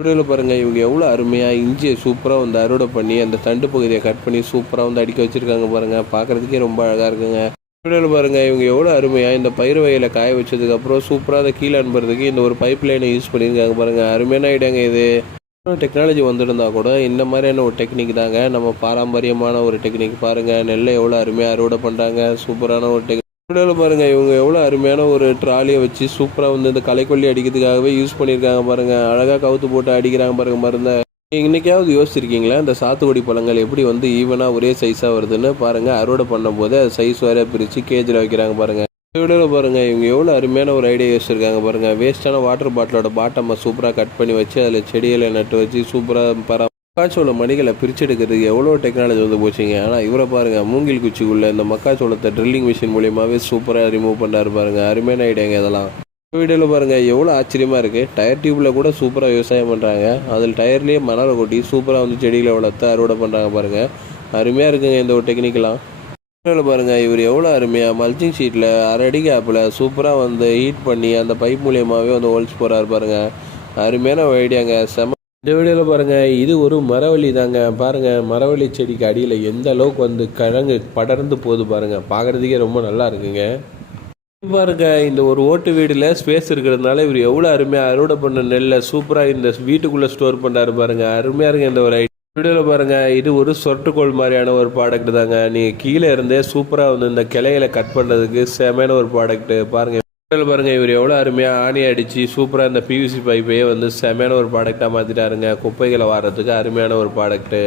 வீடியோவில் பாருங்கள் இவங்க எவ்வளோ அருமையாக இஞ்சியை சூப்பராக வந்து அறுவடை பண்ணி அந்த தண்டு பகுதியை கட் பண்ணி சூப்பராக வந்து அடிக்க வச்சுருக்காங்க பாருங்கள் பார்க்குறதுக்கே ரொம்ப அழகாக இருக்குங்க. வீடியோவில் பாருங்கள் இவங்க எவ்வளோ அருமையாக இந்த பயிர் வகையில் காய வச்சதுக்கப்புறம் சூப்பராக அதை கீழே அனுப்புறதுக்கு இந்த ஒரு பைப் லைனை யூஸ் பண்ணியிருக்காங்க பாருங்கள் அருமையான ஐடியாங்க இது. டெக்னாலஜி வந்துருந்தால் கூட இந்த மாதிரியான ஒரு டெக்னிக் தாங்க. நம்ம பாரம்பரியமான ஒரு டெக்னிக் பாருங்கள் நெல்லை எவ்வளோ அருமையாக அறுவடை பண்ணுறாங்க சூப்பரான ஒரு டெக்னிக் வீடியோவில் பாருங்கள் இவங்க எவ்வளோ அருமையான ஒரு ட்ராலியை வச்சு சூப்பராக வந்து இந்த களைக்கொல்லி அடிக்கிறதுக்காகவே யூஸ் பண்ணியிருக்காங்க பாருங்கள் அழகாக கவுத்து போட்டு அடிக்கிறாங்க பாருங்கள் மருந்த. இன்னைக்காவது யோசிச்சிருக்கீங்களா? இந்த சாத்துக்குடி பழங்கள் எப்படி வந்து ஈவனாக ஒரே சைஸாக வருதுன்னு பாருங்கள் அறுவடை பண்ணும்போது அது சைஸ் வேறு பிரித்து கேஜில் வைக்கிறாங்க பாருங்கள் வீடியோவில் பாருங்கள் இவங்க எவ்வளோ அருமையான ஒரு ஐடியா யோசிச்சிருக்காங்க பாருங்கள் வேஸ்ட்டான வாட்டர் பாட்டிலோட பாட்டமை சூப்பராக கட் பண்ணி வச்சு அதில் செடிகளை நட்டு வச்சு சூப்பராக பரா மக்காச்சோள மணிகளை பிரித்து எடுக்கிறதுக்கு எவ்வளோ டெக்னாலஜி வந்து போச்சுங்க? ஆனால் இவரை பாருங்கள் மூங்கில் குச்சிக்குள்ளே இந்த மக்காச்சோளத்தை ட்ரில்லிங் மிஷின் மூலியமாகவே சூப்பராக ரிமூவ் பண்ணாரு பாருங்கள் அருமையான ஐடியாங்க இதெல்லாம். வீடியோவில் பாருங்கள் எவ்வளோ ஆச்சரியமாக இருக்குது டயர் டியூப்பில் கூட சூப்பராக விவசாயம் பண்ணுறாங்க அதில் டயர்லேயே மணலை கொட்டி சூப்பராக வந்து செடிகளை வளர்த்து அறுவடை பண்ணுறாங்க பாருங்கள் அருமையாக இருக்குங்க இந்த ஒரு டெக்னிக்கெலாம் வீடியோவில் பாருங்கள் இவர் எவ்வளோ அருமையாக மல்ச்சிங் ஷீட்டில் அரை அடி கேப்பில் சூப்பராக வந்து ஹீட் பண்ணி அந்த பைப் மூலியமாகவே வந்து ஹோல்ஸ் போகிறாரு பாருங்கள் அருமையான ஐடியாங்க செம இந்த வீடியோவில் பாருங்கள் இது ஒரு மரவள்ளி தாங்க. பாருங்கள் மரவள்ளி செடிக்கு அடியில் எந்த அளவுக்கு வந்து கிழங்கு படர்ந்து போகுது பாருங்கள் பார்க்குறதுக்கே ரொம்ப நல்லா இருக்குங்க. பாருங்க இந்த ஒரு ஓட்டு வீடில் ஸ்பேஸ் இருக்கிறதுனால இவர் எவ்வளோ அருமையாக அறுவடை பண்ண நெல்லை சூப்பராக இந்த வீட்டுக்குள்ளே ஸ்டோர் பண்ணாரு பாருங்கள் அருமையாக இருங்க இந்த ஒரு வீடியோவில் பாருங்கள் இது ஒரு சொட்டுக்கோள் மாதிரியான ஒரு ப்ராடக்ட் தாங்க. நீங்கள் கீழே இருந்தே சூப்பராக வந்து இந்த கிளைகளை கட் பண்ணுறதுக்கு செமையான ஒரு ப்ராடக்ட்டு பாருங்கள் வீடியோவில் பாருங்க இவர் எவ்வளோ அருமையாக ஆணி அடித்து சூப்பராக இந்த பிவிசி பைப்பையே வந்து செமையான ஒரு ப்ராடக்டாக மாற்றிட்டாருங்க குப்பைகளை வாரத்துக்கு அருமையான ஒரு ப்ராடக்ட்டு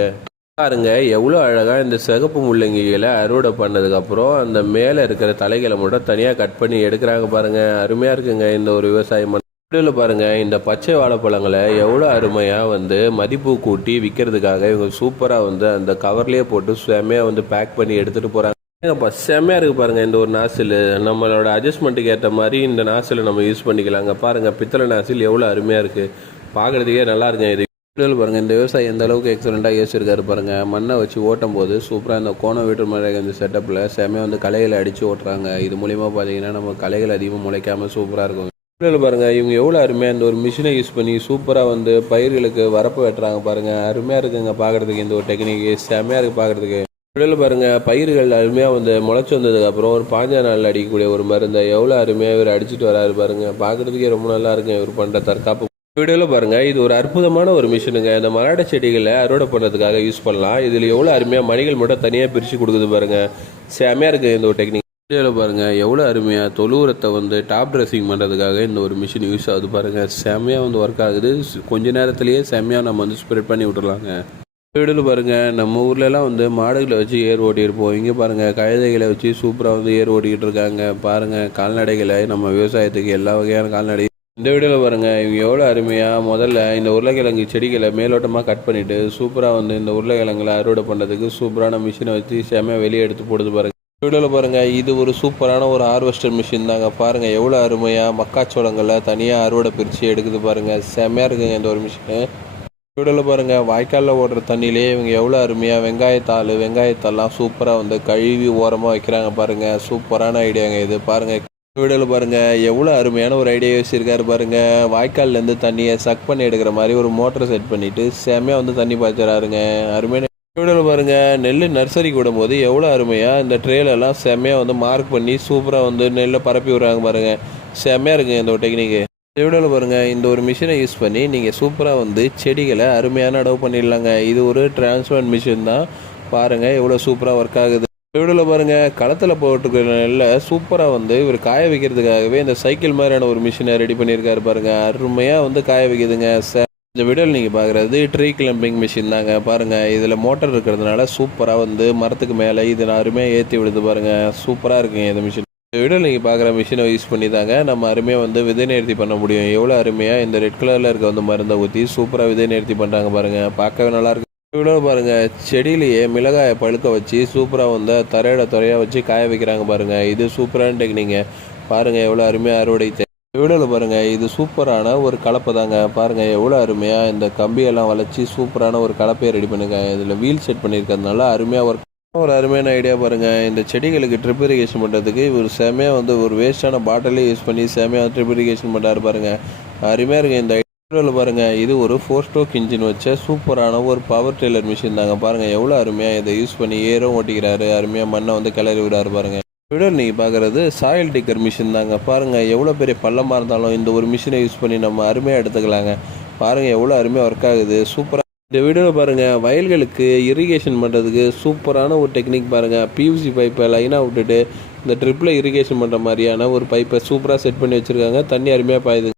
பாருங்க எவ்வளோ அழகாக இந்த சிகப்பு முள்ளங்கிகளை அறுவடை பண்ணதுக்கப்புறம் அந்த மேலே இருக்கிற தலைகளை மட்டும் தனியாக கட் பண்ணி எடுக்கிறாங்க பாருங்கள் அருமையாக இருக்குங்க இந்த ஒரு விவசாயம் வீடியோவில் பாருங்க இந்த பச்சை வாழைப்பழங்களை எவ்வளோ அருமையாக வந்து மதிப்பு கூட்டி விற்கிறதுக்காக இவங்க சூப்பராக வந்து அந்த கவர்லேயே போட்டு சுவையாக வந்து பேக் பண்ணி எடுத்துகிட்டு போகிறாங்க ஏங்கப்பா செம்மையாக இருக்குது பாருங்கள் இந்த ஒரு நாசில். நம்மளோட அட்ஜஸ்ட்மெண்ட்டுக்கு ஏற்ற மாதிரி இந்த நாசில் நம்ம யூஸ் பண்ணிக்கலாங்க. பாருங்கள் பித்தளை நாசில் எவ்வளோ அருமையாக இருக்குது பார்க்குறதுக்கே நல்லா இருக்குங்க இது. வீடியோவில் பாருங்கள் இந்த விவசாயி எந்த அளவுக்கு எக்ஸலண்ட்டாக யோசிச்சிருக்காரு பாருங்கள் மண்ணை வச்சு ஓட்டும் போது சூப்பராக இந்த கோணம் வீட்டு மழை இந்த செட்டப்பில் செம்மையாக வந்து களைகளை அடித்து ஓட்டுறாங்க. இது மூலிமா பார்த்தீங்கன்னா நம்ம களைகள் அதிகமாக முளைக்காமல் சூப்பராக இருக்கும். வீடியோவில் பாருங்கள் இவங்க எவ்வளோ அருமையாக இந்த ஒரு மிஷினை யூஸ் பண்ணி சூப்பராக வந்து பயிர்களுக்கு வரப்பு வெட்டுறாங்க பாருங்கள் அருமையாக இருக்குங்க பார்க்குறதுக்கு இந்த ஒரு டெக்னிக் செம்மையாக இருக்குது பார்க்குறதுக்கு வீடியோவில் பாருங்கள் பயிர்கள் அருமையாக வந்து முளைச்சி வந்ததுக்கப்புறம் ஒரு பாஞ்சா நாளில் அடிக்கக்கூடிய ஒரு மருந்தை எவ்வளோ அருமையாக இவர் அடிச்சிட்டு வராரு பாருங்கள் பார்க்குறதுக்கே ரொம்ப நல்லா இருக்கும் இவர் பண்ணுற தற்காப்பு. வீடியோவில் பாருங்கள் இது ஒரு அற்புதமான ஒரு மிஷினுங்க. இந்த மராட்ட செடிகளை அறுவடை பண்ணுறதுக்காக யூஸ் பண்ணலாம். இதில் எவ்வளோ அருமையாக மணிகள் மட்டும் தனியாக பிரித்து கொடுக்குது பாருங்கள் செமையாக இருக்குது இந்த ஒரு டெக்னிக் வீடியோவில் பாருங்கள் எவ்வளோ அருமையாக தொழு உரத்தை வந்து டாப் ட்ரெஸ்ஸிங் பண்ணுறதுக்காக இந்த ஒரு மிஷின் யூஸ் ஆகுது பாருங்கள் செமையாக வந்து ஒர்க் ஆகுது. கொஞ்ச நேரத்திலேயே செமையாக நம்ம வந்து ஸ்ப்ரெட் பண்ணி விட்டுறலாங்க. வீடுல பாருங்கள் நம்ம ஊர்லலாம் வந்து மாடுகளை வச்சு ஏர் ஓட்டியிருப்போம். இங்கே பாருங்கள் கழுதைகளை வச்சு சூப்பராக வந்து ஏர் ஓட்டிக்கிட்டு இருக்காங்க. பாருங்கள் கால்நடைகளை நம்ம விவசாயத்துக்கு எல்லா வகையான கால்நடை. இந்த வீடியோவில் பாருங்கள் இவங்க எவ்வளோ அருமையாக முதல்ல இந்த உருளைக்கிழங்கு செடிகளை மேலோட்டமாக கட் பண்ணிவிட்டு சூப்பராக வந்து இந்த உருளைக்கிழங்குல அறுவடை பண்ணுறதுக்கு சூப்பரான மிஷினை வச்சு செம்மையாக வெளியே எடுத்து போடுது பாருங்கள் வீடியோவில் பாருங்கள் இது ஒரு சூப்பரான ஒரு ஹார்வெஸ்டர் மிஷின் தாங்க. பாருங்கள் எவ்வளோ அருமையாக மக்காச்சோளங்களை தனியாக அறுவடை பிரித்து எடுக்குது பாருங்கள் செம்மையாக இருக்குங்க இந்த ஒரு மிஷினு வீடியோவில் பாருங்கள் வாய்க்காலில் ஓடுற தண்ணியிலே இவங்க எவ்வளோ அருமையாக வெங்காயத்தாள் வெங்காயத்தாலாம் சூப்பராக வந்து கழுவி ஓரமாக வைக்கிறாங்க பாருங்கள் சூப்பரான ஐடியாங்க இது. பாருங்கள் வீடியோவில் பாருங்கள் எவ்வளோ அருமையான ஒரு ஐடியா யோசிச்சிருக்காரு பாருங்கள் வாய்க்கால்லேருந்து தண்ணியை சக் பண்ணி எடுக்கிற மாதிரி ஒரு மோட்டரை செட் பண்ணிவிட்டு செம்மையாக வந்து தண்ணி பாய்ச்சறாருங்க. அருமையான வீடியோவில் பாருங்கள் நெல் நர்சரிக்கு விடும்போது எவ்வளோ அருமையாக இந்த ட்ரேலெல்லாம் செம்மையாக வந்து மார்க் பண்ணி சூப்பராக வந்து நெல்லை பரப்பி விடுறாங்க பாருங்கள் செம்மையாக இருக்குங்க இந்த ஒரு டெக்னிக்கு இந்த வீடியோவில் பாருங்கள் இந்த ஒரு மிஷினை யூஸ் பண்ணி நீங்கள் சூப்பராக வந்து செடிகளை அருமையான அடவு பண்ணிடலாங்க. இது ஒரு டிரான்ஸ்பர் மிஷின் தான். பாருங்கள் எவ்வளோ சூப்பராக ஒர்க் ஆகுது. வீடியோவில் பாருங்கள் களத்தில் போட்டுக்கிற நெல்லை சூப்பராக வந்து இவர் காய வைக்கிறதுக்காகவே இந்த சைக்கிள் மாதிரியான ஒரு மிஷினை ரெடி பண்ணியிருக்காரு பாருங்கள் அருமையாக வந்து காய வைக்குதுங்க. ச இந்த வீடியோவில் நீங்கள் பார்க்குறது ட்ரீ கிளம்பிங் மிஷின் தாங்க. பாருங்கள் இதில் மோட்டர் இருக்கிறதுனால சூப்பராக வந்து மரத்துக்கு மேலே இது அருமையாக ஏற்றி விடுது பாருங்கள் சூப்பராக இருக்குங்க இந்த மிஷின் இந்த வீடியோவில் நீங்கள் பார்க்குற மிஷினை யூஸ் பண்ணி தாங்க நம்ம அருமையாக வந்து விதை நேர்த்தி பண்ண முடியும். எவ்வளோ அருமையாக இந்த ரெட் கலரில் இருக்க வந்து மருந்தை ஊற்றி சூப்பராக விதை நேர்த்தி பண்ணுறாங்க பாருங்கள் பார்க்கவே நல்லாயிருக்கு இவ்வளோ பாருங்கள் செடியிலேயே மிளகாயை பழுக்க வச்சு சூப்பராக வந்து தரையோட துறையாக வச்சு காய வைக்கிறாங்க பாருங்கள் இது சூப்பரான டெக்னிங்க பாருங்கள் எவ்வளோ அருமையாக அறுவடை தே- பாருங்கள் இது சூப்பரான ஒரு கலப்பை தாங்க பாருங்கள் எவ்வளோ அருமையாக இந்த கம்பியெல்லாம் வளைச்சி சூப்பரான ஒரு கலப்பையை ரெடி பண்ணுங்க. இதில் வீல் செட் பண்ணியிருக்கிறதுனால அருமையாக ஒர்க் ஒரு அருமையான ஐடியா பாருங்கள் இந்த செடிகளுக்கு ட்ரிப் இரிகேஷன் பண்ணுறதுக்கு இவர் செமையாக வந்து ஒரு வேஸ்ட்டான பாட்டிலே யூஸ் பண்ணி செமையாக ட்ரிப் இரிகேஷன் பண்ணுறாரு பாருங்கள் அருமையாக இருக்குது இந்த ஐடியாவில் பாருங்கள் இது ஒரு ஃபோர் ஸ்ட்ரோக் இன்ஜின் வச்ச சூப்பரான ஒரு பவர் டெய்லர் மிஷின் தாங்க. பாருங்கள் எவ்வளோ அருமையாக இதை யூஸ் பண்ணி ஏறும் ஓட்டிக்கிறாரு. அருமையாக மண்ணை வந்து கிளறி விடாரு பாருங்கள் விட நீங்கள் பார்க்குறது சாயில் டிக்கர் மிஷின் தாங்க. பாருங்கள் எவ்வளோ பெரிய பள்ளமாக இருந்தாலும் இந்த ஒரு மிஷினை யூஸ் பண்ணி நம்ம அருமையாக எடுத்துக்கலாங்க. பாருங்கள் எவ்வளோ அருமையாக ஒர்க் ஆகுது. சூப்பராக இந்த வீடியோவில் பாருங்கள் வயல்களுக்கு இரிகேஷன் பண்ணுறதுக்கு சூப்பரான ஒரு டெக்னிக் பாருங்கள் பியூசி பைப்பை லைனாக விட்டுட்டு இந்த ட்ரிப்பில் இரிகேஷன் பண்ணுற மாதிரியான ஒரு பைப்பை சூப்பராக செட் பண்ணி வச்சுருக்காங்க. தண்ணி அருமையாக பாயுது.